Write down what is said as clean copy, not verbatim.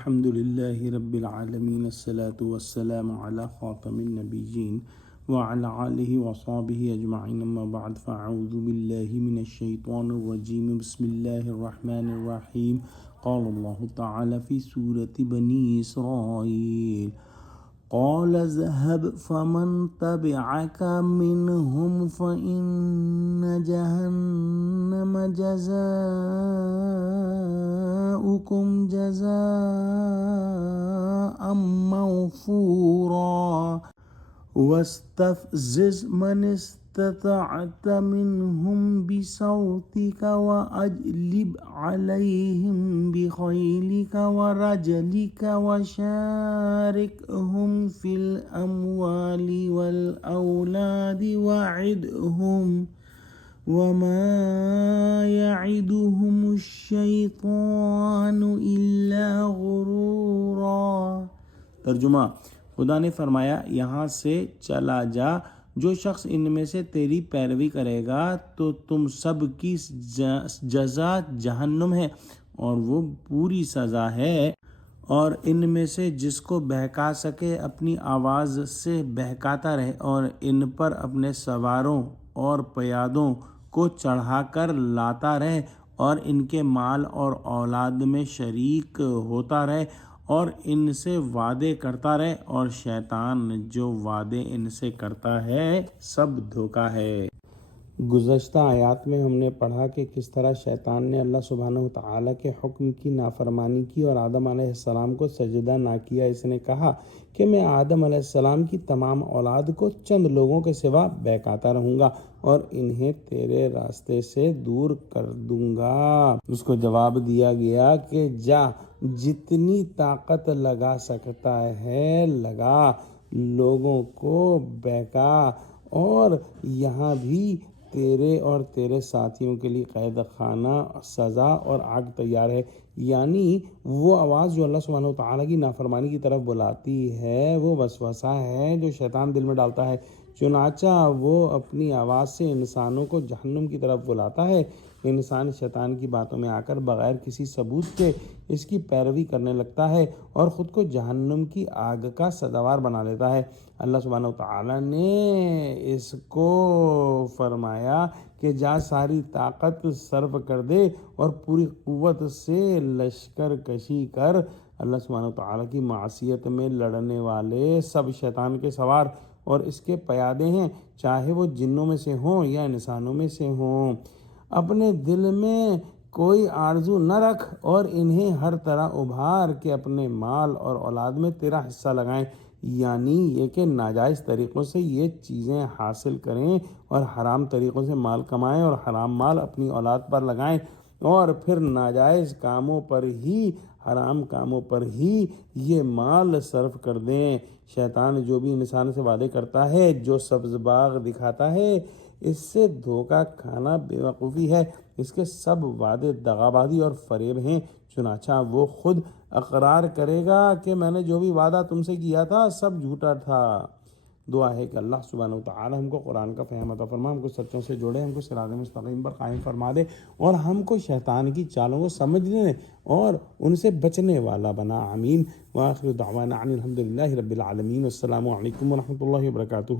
الحمد لله رب العالمين الصلاة والسلام على خاتم النبيين وعلى آله وصحبه أجمعين أما بعد فأعوذ بالله من الشيطان الرجيم بسم الله الرحمن الرحيم قال الله تعالى في سورة بني إسرائيل قال اذهب فمن تبعك منهم فإن جهنم جزاؤكم جزاء موفورا واستفزز من استطعت منهم بصوتك وأجلب عليهم بخيلك ورجلك وشاركهم في الأموال والأولاد وعدهم وما يعدهم الشيطان إلا غرورا۔ ترجمہ، خدا نے فرمایا یہاں سے چلا جا، جو شخص ان میں سے تیری پیروی کرے گا تو تم سب کی جزا جہنم ہے اور وہ پوری سزا ہے، اور ان میں سے جس کو بہکا سکے اپنی آواز سے بہکاتا رہے اور ان پر اپنے سواروں اور پیادوں کو چڑھا کر لاتا رہے اور ان کے مال اور اولاد میں شریک ہوتا رہے اور ان سے وعدے کرتا رہے، اور شیطان جو وعدے ان سے کرتا ہے سب دھوکہ ہے۔ گزشتہ آیات میں ہم نے پڑھا کہ کس طرح شیطان نے اللہ سبحانہ وتعالیٰ کے حکم کی نافرمانی کی اور آدم علیہ السلام کو سجدہ نہ کیا۔ اس نے کہا کہ میں آدم علیہ السلام کی تمام اولاد کو چند لوگوں کے سوا بہکاتا رہوں گا اور انہیں تیرے راستے سے دور کر دوں گا۔ اس کو جواب دیا گیا کہ جا، جتنی طاقت لگا سکتا ہے لگا، لوگوں کو بہکا، اور یہاں بھی تیرے اور تیرے ساتھیوں کے لیے قید خانہ، سزا اور آگ تیار ہے۔ یعنی وہ آواز جو اللہ سبحانہ وتعالیٰ کی نافرمانی کی طرف بلاتی ہے وہ وسوسہ ہے جو شیطان دل میں ڈالتا ہے، چنانچہ وہ اپنی آواز سے انسانوں کو جہنم کی طرف بلاتا ہے۔ انسان شیطان کی باتوں میں آ کر بغیر کسی ثبوت کے اس کی پیروی کرنے لگتا ہے اور خود کو جہنم کی آگ کا سزاوار بنا لیتا ہے۔ اللہ سبحانہ وتعالیٰ نے اس کو فرمایا کہ جا، ساری طاقت صرف کر دے اور پوری قوت سے لشکر کشی کر۔ اللہ سبحانہ وتعالیٰ کی معصیت میں لڑنے والے سب شیطان کے سوار اور اس کے پیادے ہیں، چاہے وہ جنوں میں سے ہوں یا انسانوں میں سے ہوں۔ اپنے دل میں کوئی آرزو نہ رکھ اور انہیں ہر طرح ابھار کہ اپنے مال اور اولاد میں تیرا حصہ لگائیں، یعنی یہ کہ ناجائز طریقوں سے یہ چیزیں حاصل کریں اور حرام طریقوں سے مال کمائیں اور حرام مال اپنی اولاد پر لگائیں اور پھر ناجائز کاموں پر ہی، حرام کاموں پر ہی یہ مال صرف کر دیں۔ شیطان جو بھی انسان سے وعدے کرتا ہے، جو سبز باغ دکھاتا ہے، اس سے دھوکہ کھانا بے وقوفی ہے۔ اس کے سب وعدے دغابازی اور فریب ہیں، چنانچہ وہ خود اقرار کرے گا کہ میں نے جو بھی وعدہ تم سے کیا تھا سب جھوٹا تھا۔ دعا ہے کہ اللہ سبحانہ وتعالی ہم کو قرآن کا فہم عطا فرما، ہم کو سچوں سے جوڑے، ہم کو صراط مستقیم پر قائم فرما دے اور ہم کو شیطان کی چالوں کو سمجھنے اور ان سے بچنے والا بنا۔ آمین۔ وآخر دعوانا ان الحمد للہ رب العالمین۔ السلام علیکم ورحمۃ اللہ وبرکاتہ۔